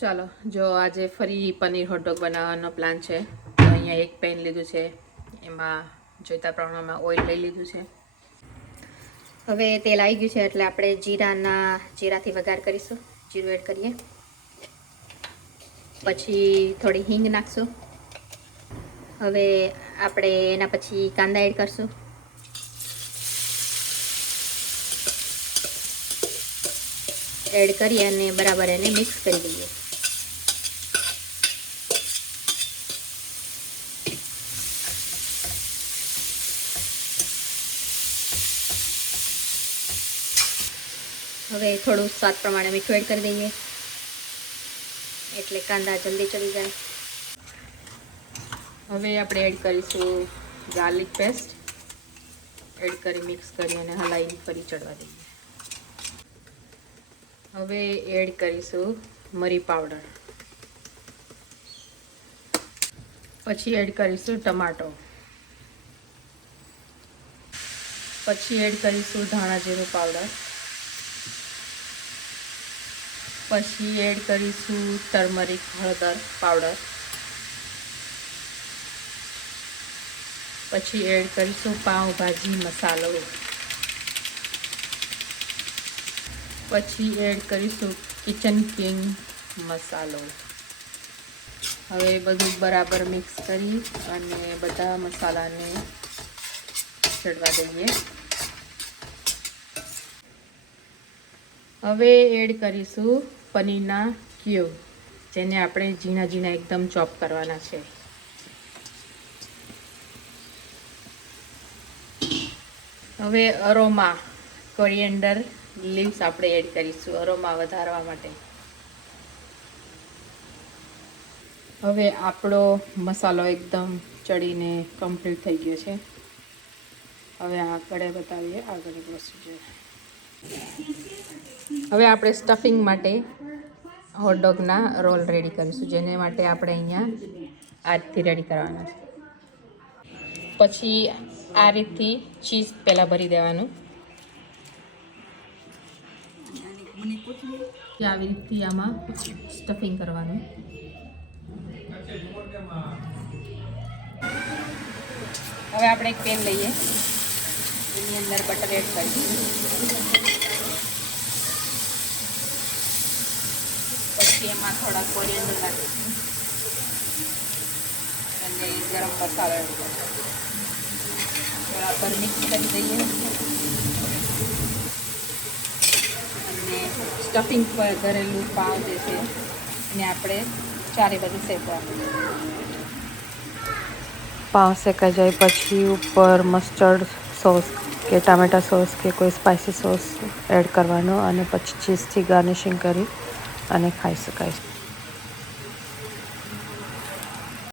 ચાલો જો આજે ફરી પનીર હોટડોગ બનાવવાનો પ્લાન છે. તો અહીંયા એક પેન લીધું છે, એમાં જોઈતા પ્રમાણમાં ઓઇલ લઈ લીધું છે. હવે તેલ આવી ગયું છે એટલે આપણે જીરાથી વઘાર કરીશું. જીરું એડ કરીએ, પછી થોડી હિંગ નાખશું. હવે આપણે એના પછી કાંદા એડ કરશું. એડ કરી અને બરાબર એને મિક્સ કરી દઈએ. હવે થોડું સ્વાદ પ્રમાણે મીઠું એડ કરી દઈએ એટલે કાંદા જલ્દી ચડી જાય. હવે આપણે એડ કરીશું ગાર્લિક પેસ્ટ. એડ કરી મિક્સ કરી અને હલાવી ફરી ચડવા દઈએ. હવે એડ કરીશું મરી પાવડર. પછી એડ કરીશું ટમાટો. પછી એડ કરીશું ધાણા જીરું પાવડર. પછી એડ કરીશું ટર્મરિક હળદર પાવડર. પછી એડ કરીશું પાવભાજી મસાલો. પછી એડ કરીશું કિચન કિંગ મસાલો. હવે બધું બરાબર મિક્સ કરી અને બધા મસાલાને ચડવા દઈએ. હવે એડ કરીશું પનીરના ક્યુબ, જેને આપણે ઝીણા ઝીણા એકદમ ચોપ કરવાના છે. હવે અરોમા કોરિએન્ડર લીવ્સ આપણે એડ કરીશું અરોમા વધારવા માટે. હવે આપણો મસાલો એકદમ ચડીને કમ્પ્લીટ થઈ ગયો છે. હવે આગળ બતાવીએ આગળ પ્રોસીજર. હવે આપણે સ્ટફિંગ માટે હોટડોગના રોલ રેડી કરીશું, જેને માટે આપણે અહીંયા આ રીતથી રેડી કરવાના છે. પછી આ રીતથી ચીઝ પહેલાં ભરી દેવાનું. આવી રીતથી આમાં સ્ટફિંગ કરવાનું. હવે આપણે એક પેન લઈએ, એની અંદર બટર એડ કરીશું. પછી એમાં થોડા કોરિએન્ડર નાખીશું અને ગરમ મસાલો એડ કરીશું. બરાબર મિક્સ કરી દઈએ અને સ્ટફિંગ પર ઘરેલું પાવ જે છે એને આપણે ચારે બાજુ શેકવાનું. પાવ શેકાઈ જાય પછી ઉપર મસ્ટર્ડ સોસ કે ટામેટા સોસ કે કોઈ સ્પાઇસી સોસ એડ કરવાનો અને પછી ચીઝથી ગાર્નિશિંગ કરી અને ખાઈ શકાય.